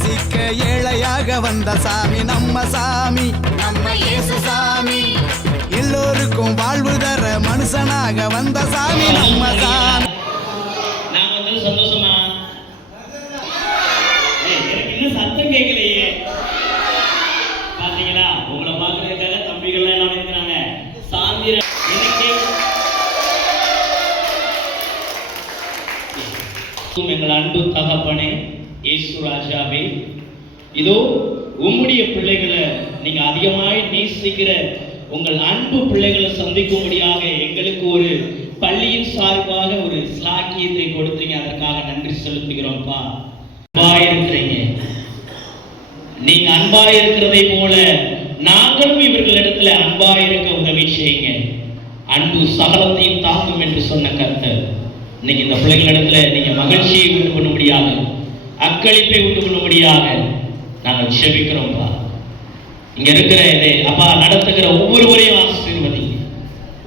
நேசிக்க ஏழையாக வந்த சாமி நம்ம சாமி, நம்ம இயேசு சாமி. எல்லோருக்கும் வாழ்வு தர மனுஷனாக வந்த சாமி நம்ம சாமி. நான் வந்து சந்தோஷமா இன்னும் சத்தம் கேட்கலையே. பாத்தீங்களா, உங்களை பாக்குறதுக்காக தம்பிகள் எல்லாம் இருக்கிறாங்க. சாந்திர எங்கள் அன்பு தகப்பனே இயேசு ராஜாவே, இதோ உம்முடைய பிள்ளைகளை நீங்க அதிகமாய் நேசிக்கிற உங்கள் அன்பு பிள்ளைகளை சந்திக்கும்படியாக எங்களுக்கு ஒரு பள்ளியின் சார்பாக ஒரு ஸ்லாக்கியத்தை கொடுத்தீங்க. அதற்காக நன்றி செலுத்துகிறோம்ப்பா. அன்பா இருக்கிறீங்க, நீங்க அன்பா இருக்கிறதை போல நாங்களும் இவர்களிடத்துல அன்பா இருக்க உதவி செய்யுங்க. அன்பு சகலத்தையும் தாக்கும் என்று சொன்ன கர்த்தர், இன்னைக்கு இந்த பிள்ளைகளிடத்துல நீங்க மகிழ்ச்சியை உண்டு பண்ணும்படியாக, அக்களிப்பை உண்டு பண்ணும்படியாக நாங்கள் செபிக்கிறோம்ப்பா. இங்க இருக்கிற இதை அப்பா நடத்துகிற ஒவ்வொருவரையும் ஆசீர்வதிங்க,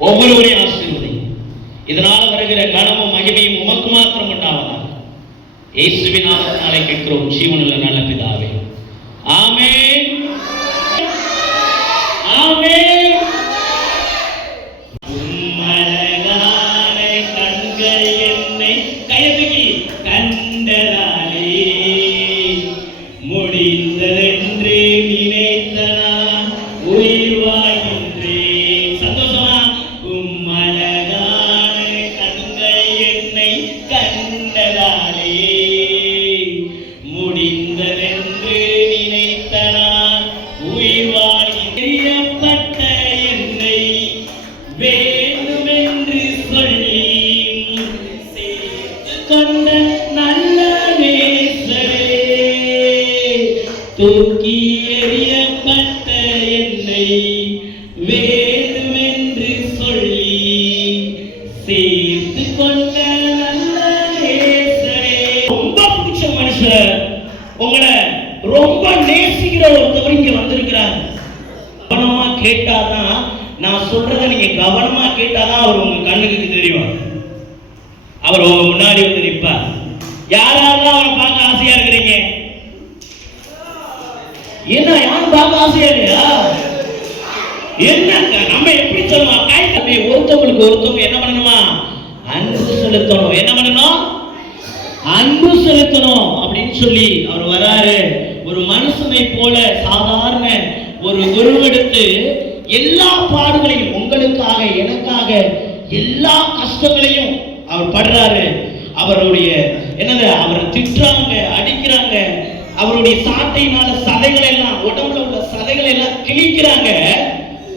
ஒவ்வொருவரையும் ஆசீர்வதிங்க. இதனால் வருகிற கனமும் மகிமையும் உமக்கு மாத்திரம் உண்டாவதாக இயேசுவின் நாமத்தினாலே கேட்கிறோம் ஜீவனுள்ள நல்ல பிதாவே, ஆமென், ஆமென். தூக்கி எறியப்பட்ட என்னை வேண்டுமென்று சொல்லி சேர்த்து கொண்ட நல்ல நேசரே. ரொம்ப பிடிச்ச மனுஷன், உங்களை ரொம்ப நேசிக்கிற ஒருத்தவர் இங்க வந்திருக்கிறார். கவனமா கேட்டாதான், நான் சொல்றதை நீங்க கவனமா கேட்டாதான் அவர் உங்க கண்ணுக்கு தெரியும். அவர் உங்க முன்னாடி வந்து நிற்பார். யாராவது அவரை பார்க்க ஆசையா இருக்கிறீங்க? என்ன யாரும் பார்க்க ஆசையா இல்லையா? என்ன நம்ம எப்படி சொல்லுவோம்? ஒருத்தவங்களுக்கு ஒருத்தவங்க என்ன பண்ணணுமா? அன்பு செலுத்தணும். என்ன பண்ணணும்? அன்பு செலுத்தணும் அப்படின்னு சொல்லி அவர் வராரு. ஒரு மனுஷனை போல சாதாரண ஒரு உருவெடுத்து எல்லா பாடுகளையும் உங்களுக்காக எனக்காக எல்லா கஷ்டங்களையும் அவர் படுறாரு. அவருடைய என்னது, அவரை திட்டுறாங்க, அடிக்கிறாங்க, அவருடைய சாட்டையினால சதைகள் எல்லாம், உடம்புல உள்ள சதைகள் எல்லாம் கிழிக்கிறாங்க.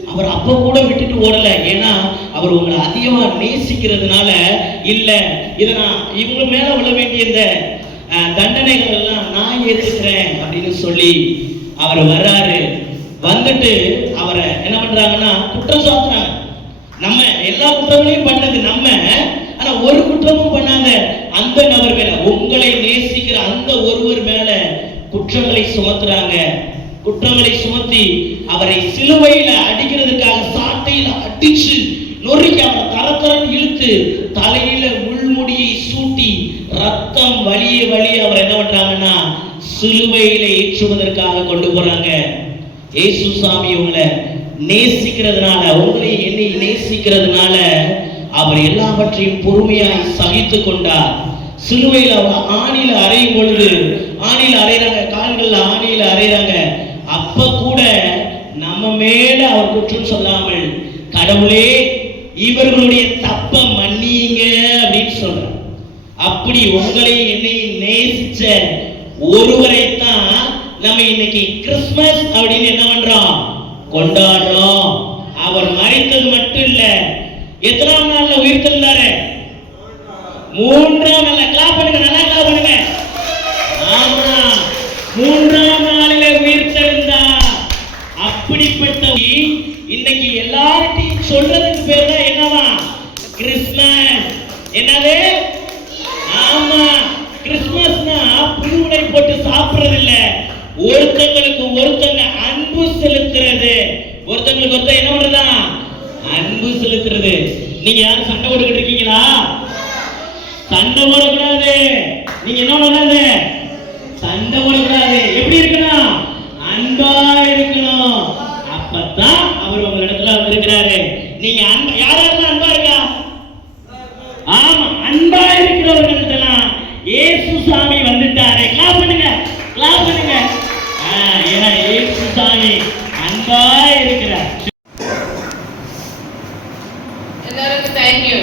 அவர் அப்ப கூட விட்டுட்டு ஓடல. ஏன்னா அவர் உங்களை அதிகமா நேசிக்கிறதுனால இல்ல, இதை நான் இவங்க மேல விழ வேண்டிய இந்த தண்டனைகள் எல்லாம் நான் ஏற்றுக்கிறேன் அப்படின்னு சொல்லி அவர் வர்றாரு. வந்துட்டு அவரை என்ன பண்றாங்கன்னா குற்றம் சாட்டுறாங்க. நம்ம எல்லா குற்றங்களையும் பண்ணது நம்ம, ஆனா ஒரு குற்றமும் பண்ணாத அந்த நபர் மேல, உங்களை நேசிக்கிற அந்த ஒருவர் மேல குற்றங்களை சுமத்துறாங்க. குற்றங்களை சுமத்தி அவரை சிலுவையில அடிக்கிறதுக்காக சாட்டையில அடிச்சு நொறுக்கி அவரை தரத்தரம் இழுத்து தலையில முள்முடியை சூட்டி ரத்தம் வலிய வலிய அவர் என்ன பண்றாங்கன்னா சிலுவையில ஏற்றுவதற்காக கொண்டு போறாங்க. இயேசு சாமி உங்களை நேசிக்கிறதுனால, உங்களை என்னை நேசிக்கிறதுனால அவர் எல்லாவற்றையும் பொறுமையாய் சகித்து கொண்டார். சிலுவையில் அவர் ஆணியில அறையும் பொழுது, ஆணியில அறையிறாங்க, கால்கள்ல ஆணியில அறையிறாங்க. அப்ப கூட நம்ம மேல அவர் குற்றம் சொல்லாமல், கடவுளே இவர்களுடைய தப்ப மன்னிங்க அப்படின்னு சொல்றார். அப்படி உங்களை என்னை நேசிச்ச ஒருவரைத்தான் நம்ம இன்னைக்கு கிறிஸ்துமஸ் அப்படின்னு என்ன பண்றோம், கொண்டாடுறோம். அவர் மரித்தது மட்டும் இல்ல, எத்தனாம் நாள்ல உயிர்த்தெழுந்தாரு? 3ஆம் நாள்ல. கிளாப் பண்ணுங்க, நல்லா கிளாப் பண்ணுங்க. ஆமா, 3ஆம் நாளிலே உயிர்த்தெழுந்தார். அப்படிப்பட்ட இன்னைக்கு எல்லார்ட்டையும் சொல்றதுக்கு பேர் தான் என்னவா? கிறிஸ்துமஸ். என்னது? ஆமா, கிறிஸ்துமஸ்னா புழுவுடை போட்டு சாப்பிடுறது இல்ல, ஒருத்தங்களுக்கு ஒருத்தங்க அன்பு செலுத்துறது. ஒருத்தங்களுக்கு ஒருத்தர் என்ன பண்றதா? அன்பு செலுத்துறது. நீங்க யாரும் சண்டை போட்டுக்கிட்டு இருக்கீங்களா? சண்டை போடக்கூடாது. நீங்க என்ன பண்ணாது? சண்டை போடக்கூடாது. உங்க இடத்துல வந்திருக்கிறாரு. நீங்க அன்பா யாரெல்லாம் அன்பா இருக்கா? ஆமா, அன்பா இருக்கிறவர்கள்ட்டெல்லாம் இயேசு சாமி வந்துட்டாரு. கிளாப் பண்ணுங்க, கிளாப் பண்ணுங்க. ஏன்னா இயேசு சாமி அன்பா இருக்கிறார். எல்லாருக்கும் தேங்க்யூ.